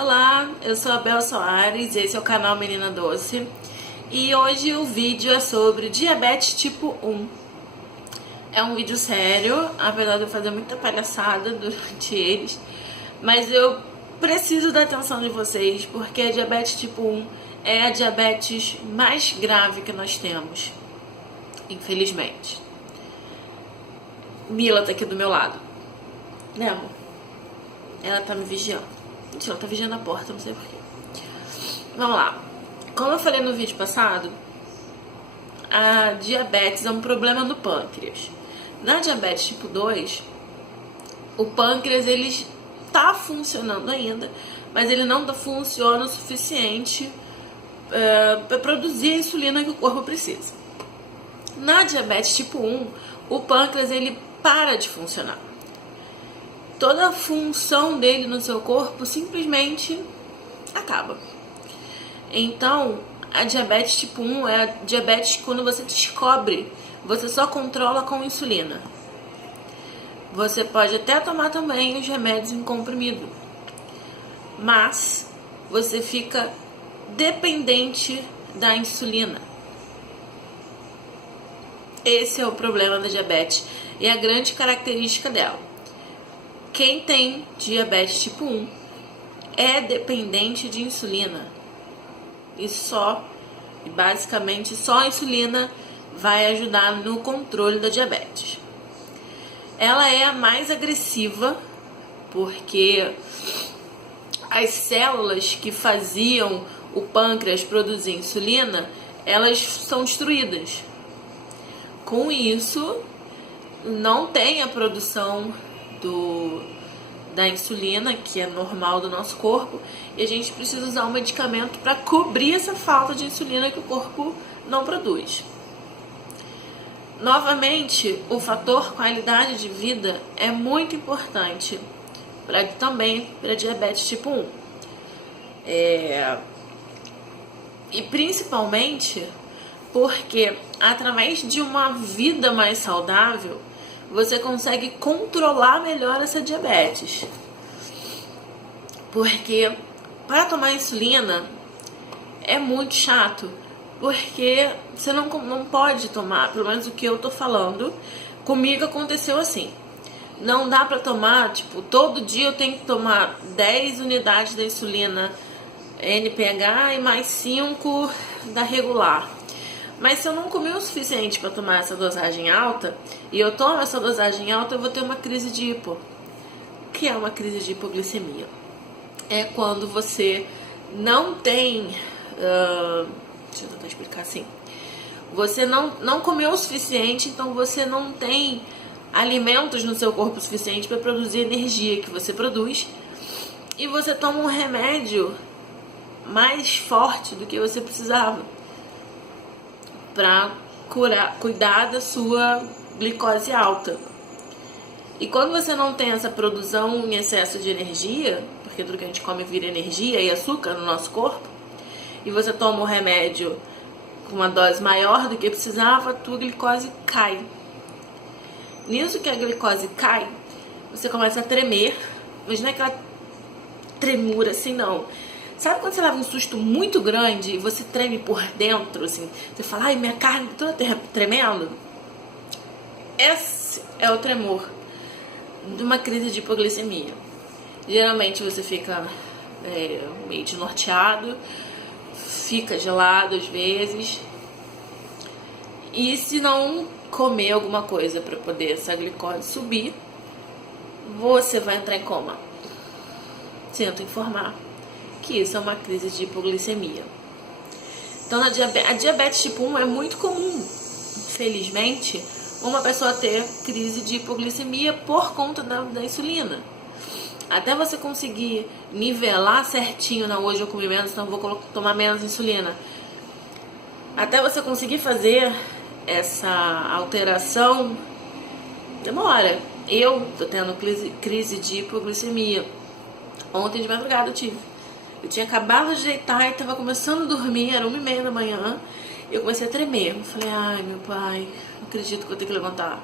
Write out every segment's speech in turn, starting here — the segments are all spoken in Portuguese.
Olá, eu sou a Bel Soares, esse é o canal Menina Doce e hoje o vídeo é sobre diabetes tipo 1. É um vídeo sério, apesar de eu fazer muita palhaçada durante eles, mas eu preciso da atenção de vocês porque a diabetes tipo 1 é a diabetes mais grave que nós temos, infelizmente. Mila tá aqui do meu lado, né, amor? Ela tá me vigiando. Ela tá vigiando a porta, não sei porquê. Vamos lá. Como eu falei no vídeo passado, a diabetes é um problema no pâncreas. Na diabetes tipo 2, o pâncreas ele tá funcionando ainda, mas ele não funciona o suficiente para produzir a insulina que o corpo precisa. Na diabetes tipo 1, o pâncreas ele para de funcionar. Toda a função dele no seu corpo simplesmente acaba. Então, a diabetes tipo 1 é a diabetes que quando você descobre, você só controla com insulina. Você pode até tomar também os remédios em comprimido, mas você fica dependente da insulina. Esse é o problema da diabetes e a grande característica dela. Quem tem diabetes tipo 1 é dependente de insulina. E basicamente só a insulina vai ajudar no controle da diabetes. Ela é a mais agressiva porque as células que faziam o pâncreas produzir insulina, elas são destruídas. Com isso, não tem a produção da insulina, que é normal do nosso corpo, e a gente precisa usar um medicamento para cobrir essa falta de insulina que o corpo não produz. Novamente, o fator qualidade de vida é muito importante também para diabetes tipo 1. E principalmente porque através de uma vida mais saudável, você consegue controlar melhor essa diabetes. Porque para tomar insulina é muito chato, porque você não pode tomar, pelo menos o que eu tô falando, comigo aconteceu assim. Não dá para tomar, todo dia eu tenho que tomar 10 unidades da insulina NPH e mais 5 da regular. Mas se eu não comer o suficiente para tomar essa dosagem alta, e eu tomo essa dosagem alta, eu vou ter uma crise de hipo. O que é uma crise de hipoglicemia? É quando você não tem... deixa eu tentar explicar assim. Você não comeu o suficiente, então você não tem alimentos no seu corpo suficiente para produzir a energia que você produz. E você toma um remédio mais forte do que você precisava para cuidar da sua glicose alta. E quando você não tem essa produção em excesso de energia, porque tudo que a gente come vira energia e açúcar no nosso corpo, e você toma o remédio com uma dose maior do que precisava, a tua glicose cai. Nisso que a glicose cai, você começa a tremer, mas não é aquela tremura assim, não. Sabe quando você leva um susto muito grande e você treme por dentro, assim? Você fala, ai, minha carne toda tremendo? Esse é o tremor de uma crise de hipoglicemia. Geralmente você fica meio desnorteado, fica gelado às vezes. E se não comer alguma coisa para poder essa glicose subir, você vai entrar em coma. Sinto informar que isso é uma crise de hipoglicemia. Então, a diabetes tipo 1 é muito comum, felizmente, uma pessoa ter crise de hipoglicemia por conta da insulina. Até você conseguir nivelar certinho, não, hoje eu comi menos, então vou tomar menos insulina. Até você conseguir fazer essa alteração, demora. Eu tô tendo crise de hipoglicemia. Ontem de madrugada eu tive. Eu tinha acabado de deitar e tava começando a dormir, era 1h30 da manhã, e eu comecei a tremer. Eu falei, ai meu pai, não acredito que eu vou ter que levantar.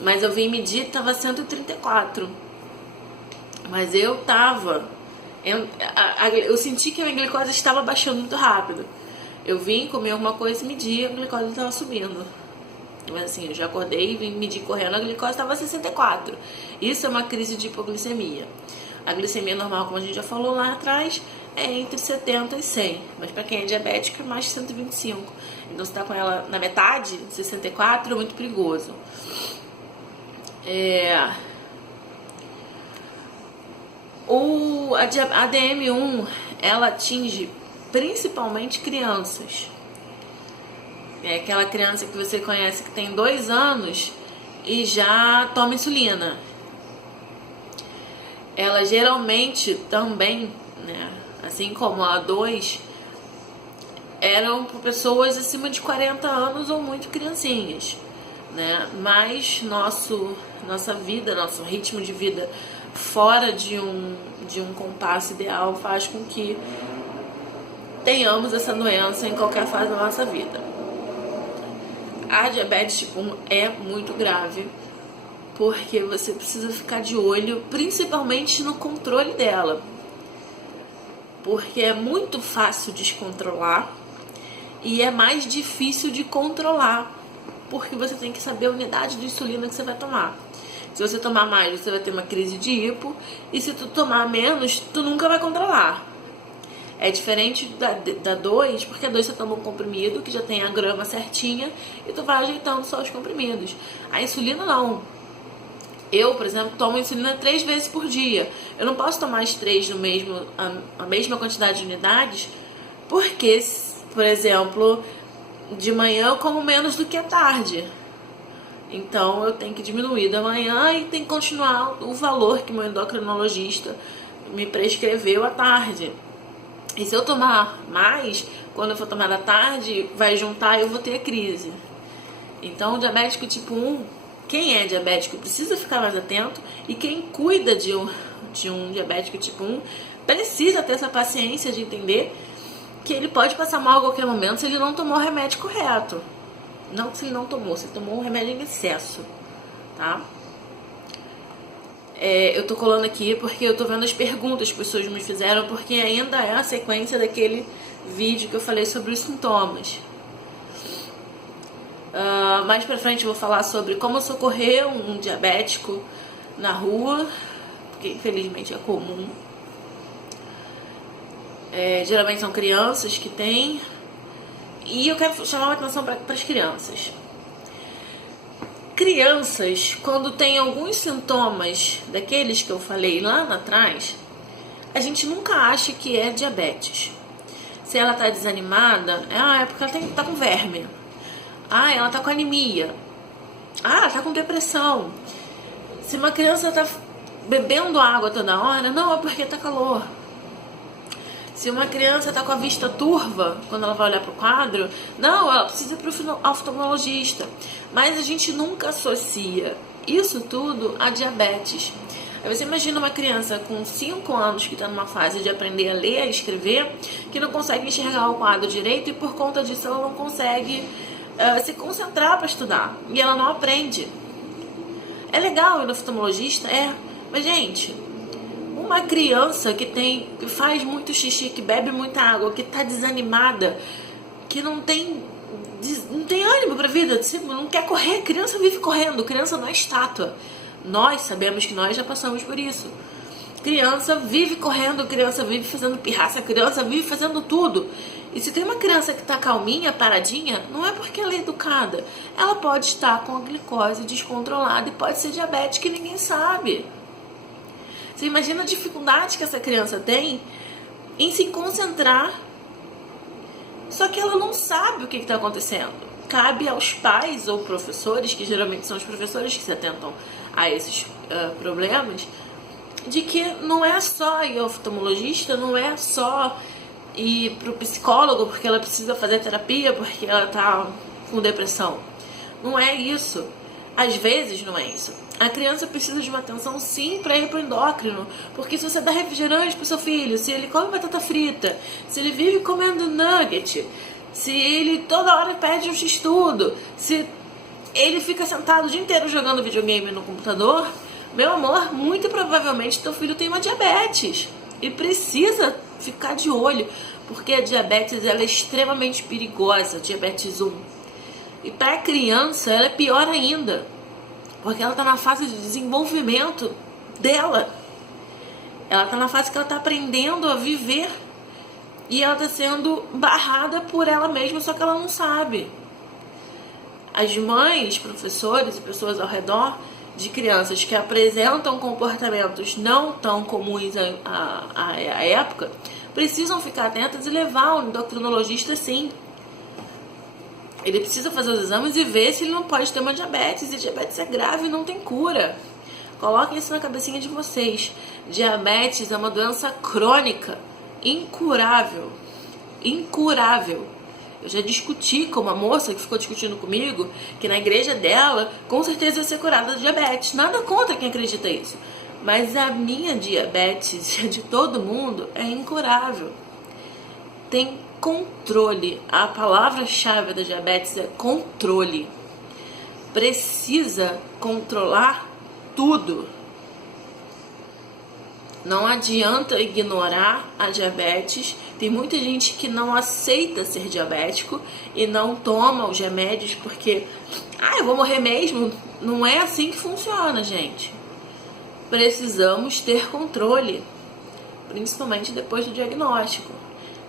Mas eu vim medir, tava 134. Mas eu tava Eu senti que a minha glicose estava baixando muito rápido. Eu vim comer alguma coisa e medi, a glicose estava subindo. Mas assim, eu já acordei, vim medir correndo, a glicose estava 64. Isso é uma crise de hipoglicemia. A glicemia normal, como a gente já falou lá atrás, é entre 70 e 100. Mas para quem é diabético, é mais de 125. Então, se está com ela na metade, 64, é muito perigoso. A DM1, ela atinge principalmente crianças. É aquela criança que você conhece que tem 2 anos e já toma insulina. Ela geralmente também, né, assim como a 2, eram pessoas acima de 40 anos ou muito criancinhas, né? Mas nossa vida, nosso ritmo de vida fora de um compasso ideal faz com que tenhamos essa doença em qualquer fase da nossa vida. A diabetes tipo 1 é muito grave, porque você precisa ficar de olho, principalmente no controle dela. Porque é muito fácil descontrolar e é mais difícil de controlar, porque você tem que saber a unidade de insulina que você vai tomar. Se você tomar mais, você vai ter uma crise de hipo, e se tu tomar menos, tu nunca vai controlar. É diferente da 2, porque a 2 você toma um comprimido que já tem a grama certinha e tu vai ajeitando só os comprimidos. A insulina não. Eu, por exemplo, tomo insulina 3 vezes por dia. Eu não posso tomar as 3 a mesma quantidade de unidades, porque, por exemplo, de manhã eu como menos do que à tarde. Então eu tenho que diminuir da manhã e tem que continuar o valor que meu endocrinologista me prescreveu à tarde. E se eu tomar mais, quando eu for tomar da tarde, vai juntar e eu vou ter crise. Então, o diabético tipo 1, quem é diabético precisa ficar mais atento, e quem cuida de um diabético tipo 1 precisa ter essa paciência de entender que ele pode passar mal a qualquer momento se ele não tomou o remédio correto. Não se ele não tomou, se ele tomou um remédio em excesso, tá? Eu tô colando aqui porque eu tô vendo as perguntas que as pessoas me fizeram, porque ainda é a sequência daquele vídeo que eu falei sobre os sintomas. Mais pra frente eu vou falar sobre como socorrer um diabético na rua, porque infelizmente é comum. Geralmente são crianças que têm. E eu quero chamar a atenção para as crianças. Crianças, quando tem alguns sintomas daqueles que eu falei lá atrás, a gente nunca acha que é diabetes. Se ela tá desanimada, é porque ela tá com verme. Ela tá com anemia. Ela tá com depressão. Se uma criança tá bebendo água toda hora, não, é porque tá calor. Se uma criança tá com a vista turva, quando ela vai olhar pro quadro, não, ela precisa ir pro oftalmologista. Mas a gente nunca associa isso tudo a diabetes. Aí você imagina uma criança com 5 anos que está numa fase de aprender a ler, a escrever, que não consegue enxergar o quadro direito e por conta disso ela não consegue se concentrar para estudar. E ela não aprende. É legal ir no oftalmologista? Mas gente, uma criança que faz muito xixi, que bebe muita água, que tá desanimada, que não tem ânimo pra vida, não quer correr, criança vive correndo, criança não é estátua. Nós sabemos que nós já passamos por isso. Criança vive correndo, criança vive fazendo pirraça, criança vive fazendo tudo. E se tem uma criança que tá calminha, paradinha, não é porque ela é educada. Ela pode estar com a glicose descontrolada e pode ser diabética e ninguém sabe. Você imagina a dificuldade que essa criança tem em se concentrar, só que ela não sabe o que está acontecendo. Cabe aos pais ou professores, que geralmente são os professores que se atentam a esses problemas, de que não é só ir ao oftalmologista, não é só ir para o psicólogo porque ela precisa fazer terapia, porque ela está com depressão. Não é isso. Às vezes não é isso. A criança precisa de uma atenção sim para ir para o endócrino, porque se você dá refrigerante para o seu filho, se ele come batata frita, se ele vive comendo nugget, se ele toda hora pede um x-tudo, se ele fica sentado o dia inteiro jogando videogame no computador, meu amor, muito provavelmente teu filho tem uma diabetes. E precisa ficar de olho, porque a diabetes ela é extremamente perigosa, diabetes 1. E para a criança ela é pior ainda, porque ela está na fase de desenvolvimento dela. Ela está na fase que ela está aprendendo a viver e ela está sendo barrada por ela mesma, só que ela não sabe. As mães, professores e pessoas ao redor de crianças que apresentam comportamentos não tão comuns à época precisam ficar atentas e levar o endocrinologista sim. Ele precisa fazer os exames e ver se ele não pode ter uma diabetes. E diabetes é grave e não tem cura. Coloquem isso na cabecinha de vocês. Diabetes é uma doença crônica, incurável. Incurável. Eu já discuti com uma moça que ficou discutindo comigo que na igreja dela, com certeza ia ser curada de diabetes. Nada contra quem acredita nisso. Mas a minha diabetes, de todo mundo, é incurável. Tem controle. A palavra-chave da diabetes é controle. Precisa controlar tudo. Não adianta ignorar a diabetes. Tem muita gente que não aceita ser diabético e não toma os remédios porque eu vou morrer mesmo. Não é assim que funciona, gente. Precisamos ter controle, principalmente depois do diagnóstico.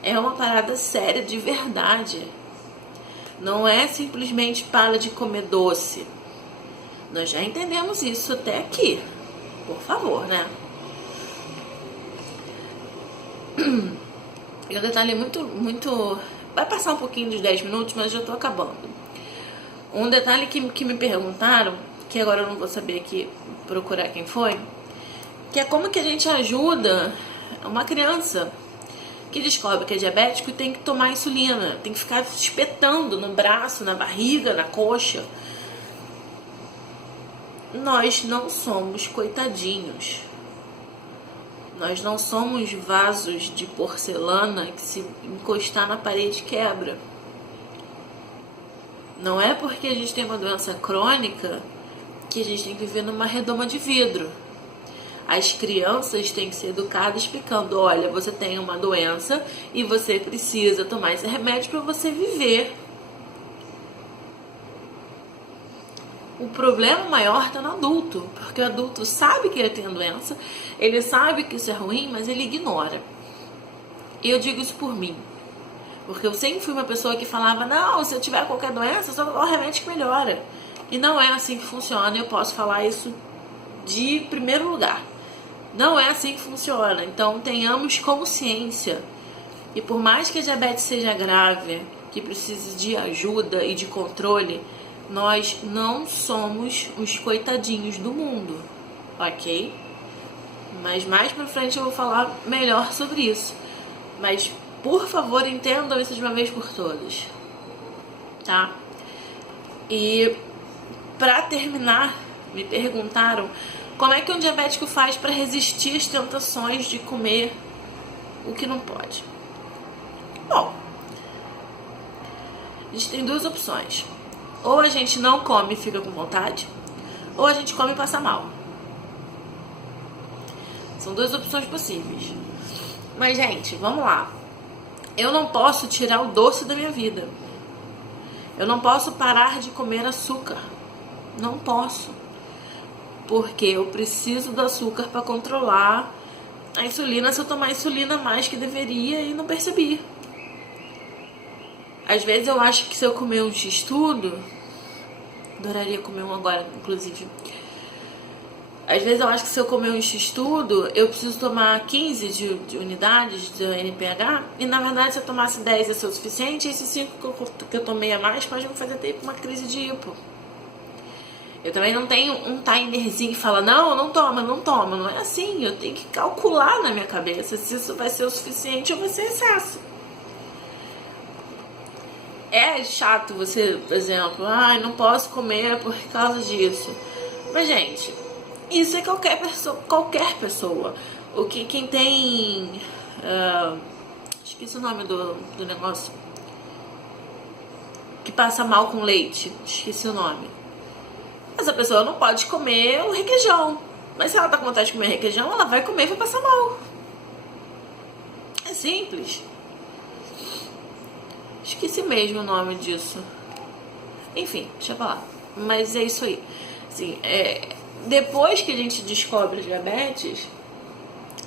É uma parada séria de verdade. Não é simplesmente para de comer doce. Nós já entendemos isso até aqui. Por favor, né? E um detalhe muito... Vai passar um pouquinho dos 10 minutos, mas já tô acabando. Um detalhe que me perguntaram, que agora eu não vou saber aqui procurar quem foi, que é como que a gente ajuda uma criança que descobre que é diabético e tem que tomar insulina, tem que ficar espetando no braço, na barriga, na coxa. Nós não somos coitadinhos. Nós não somos vasos de porcelana que se encostar na parede quebra. Não é porque a gente tem uma doença crônica que a gente tem que viver numa redoma de vidro. As crianças têm que ser educadas explicando, olha, você tem uma doença e você precisa tomar esse remédio para você viver. O problema maior está no adulto, porque o adulto sabe que ele tem a doença, ele sabe que isso é ruim, mas ele ignora. E eu digo isso por mim, porque eu sempre fui uma pessoa que falava, não, se eu tiver qualquer doença, só tomar o remédio que melhora. E não é assim que funciona, eu posso falar isso de primeiro lugar. Não é assim que funciona, então tenhamos consciência. E por mais que a diabetes seja grave, que precise de ajuda e de controle, nós não somos os coitadinhos do mundo, ok? Mas mais pra frente eu vou falar melhor sobre isso. Mas, por favor, entendam isso de uma vez por todas, tá? E, pra terminar, me perguntaram como é que um diabético faz para resistir às tentações de comer o que não pode. Bom, a gente tem duas opções. Ou a gente não come e fica com vontade, ou a gente come e passa mal. São duas opções possíveis. Mas, gente, vamos lá. Eu não posso tirar o doce da minha vida. Eu não posso parar de comer açúcar. Não posso. Porque eu preciso do açúcar para controlar a insulina se eu tomar insulina mais que deveria e não percebi. Às vezes eu acho que se eu comer um x-tudo, adoraria comer um agora, inclusive. Às vezes eu acho que se eu comer um x-tudo, eu preciso tomar 15 de unidades de NPH, e na verdade se eu tomasse 10 ia ser o suficiente, e esses 5 que eu tomei a mais pode me fazer ter uma crise de hipo. Eu também não tenho um timerzinho que fala, não toma, não é assim, eu tenho que calcular na minha cabeça se isso vai ser o suficiente ou vai ser excesso. É chato você, por exemplo, não posso comer por causa disso. Mas, gente, isso é qualquer pessoa. Quem tem... esqueci o nome do negócio. Que passa mal com leite. Esqueci o nome. Essa pessoa não pode comer o requeijão. Mas se ela tá com vontade de comer requeijão, ela vai comer e vai passar mal. simples. Esqueci mesmo o nome disso. Enfim, deixa eu falar. Mas é isso aí. Assim, depois que a gente descobre diabetes,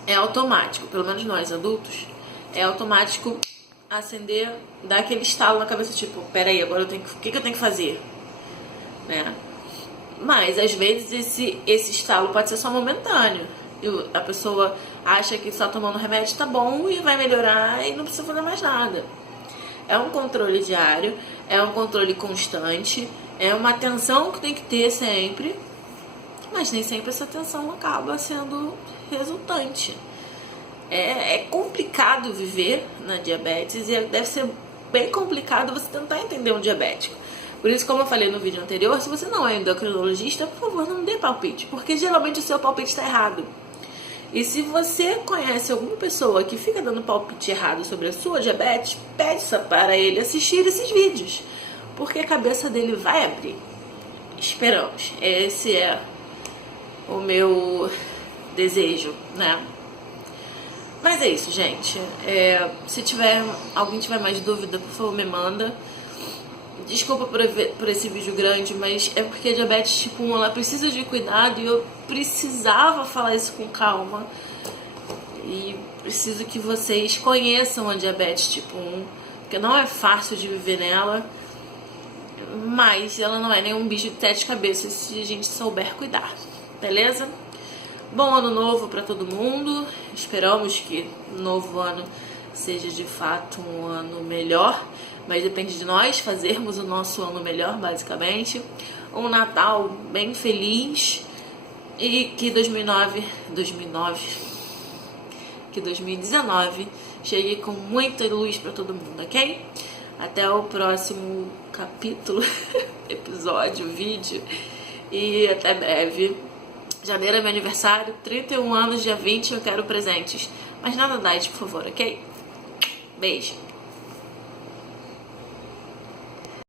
é automático, pelo menos nós adultos, é automático acender, dar aquele estalo na cabeça, tipo, peraí, agora o que eu tenho que fazer? Né? Mas às vezes esse estalo pode ser só momentâneo. A pessoa acha que só tomando remédio tá bom e vai melhorar e não precisa fazer mais nada. É um controle diário, é um controle constante, é uma atenção que tem que ter sempre, mas nem sempre essa atenção acaba sendo resultante. É complicado viver na diabetes e deve ser bem complicado você tentar entender um diabético. Por isso, como eu falei no vídeo anterior, se você não é endocrinologista, por favor, não dê palpite, porque geralmente o seu palpite está errado. E se você conhece alguma pessoa que fica dando palpite errado sobre a sua diabetes, peça para ele assistir esses vídeos, porque a cabeça dele vai abrir. Esperamos. Esse é o meu desejo, né? Mas é isso, gente. Se alguém tiver mais dúvida, por favor, me manda. Desculpa por esse vídeo grande, mas é porque a diabetes tipo 1, ela precisa de cuidado e eu precisava falar isso com calma. E preciso que vocês conheçam a diabetes tipo 1, porque não é fácil de viver nela, mas ela não é nenhum bicho de 7 cabeças se a gente souber cuidar, beleza? Bom ano novo para todo mundo. Esperamos que o novo ano seja de fato um ano melhor, mas depende de nós fazermos o nosso ano melhor, basicamente. Um Natal bem feliz e que 2019 chegue com muita luz para todo mundo, ok? Até o próximo capítulo, episódio, vídeo, e até breve. Janeiro é meu aniversário, 31 anos, dia 20, eu quero presentes. Mas nada diet, por favor, ok? Beijo.